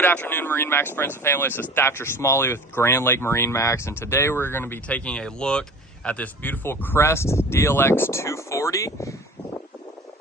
Good afternoon, MarineMax friends and family. This is Thatcher Smalley with Grand Lake MarineMax, and today we're going to be taking a look at this beautiful Crest DLX 240.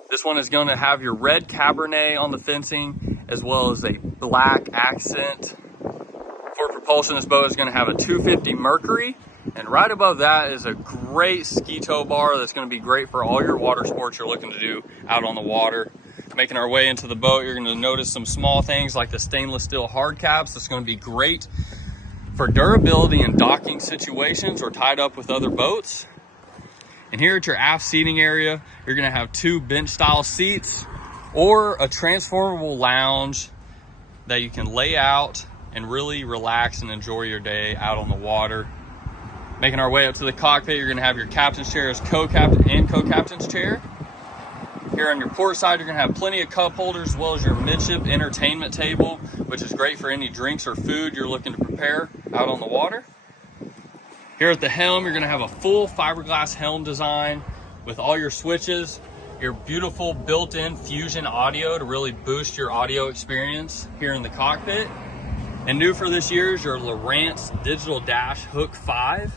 This one is going to have your red Cabernet on the fencing, as well as a black accent. For propulsion, this boat is going to have a 250 Mercury, and right above that is a great ski tow bar that's going to be great for all your water sports you're looking to do out on the water. Making our way into the boat, you're going to notice some small things like the stainless steel hard caps. That's going to be great for durability in docking situations or tied up with other boats. And here at your aft seating area, you're going to have two bench style seats or a transformable lounge that you can lay out and really relax and enjoy your day out on the water. Making our way up to the cockpit, you're going to have your captain's chair as co-captain and co-captain's chair. Here on your port side, you're going to have plenty of cup holders, as well as your midship entertainment table, which is great for any drinks or food you're looking to prepare out on the water. Here at the helm, you're going to have a full fiberglass helm design with all your switches, your beautiful built-in Fusion audio to really boost your audio experience here in the cockpit. And new for this year is your Lowrance Digital Dash Hook 5.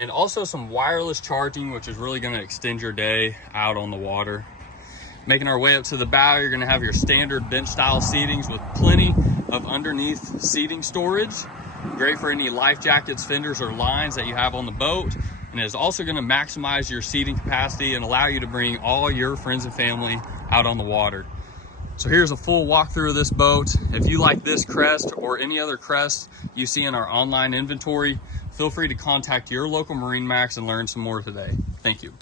And also some wireless charging, which is really going to extend your day out on the water. Making our way up to the bow, you're going to have your standard bench style seatings with plenty of underneath seating storage. Great for any life jackets, fenders, or lines that you have on the boat. And it is also going to maximize your seating capacity and allow you to bring all your friends and family out on the water. So here's a full walkthrough of this boat. If you like this Crest or any other Crest you see in our online inventory, feel free to contact your local MarineMax and learn some more today. Thank you.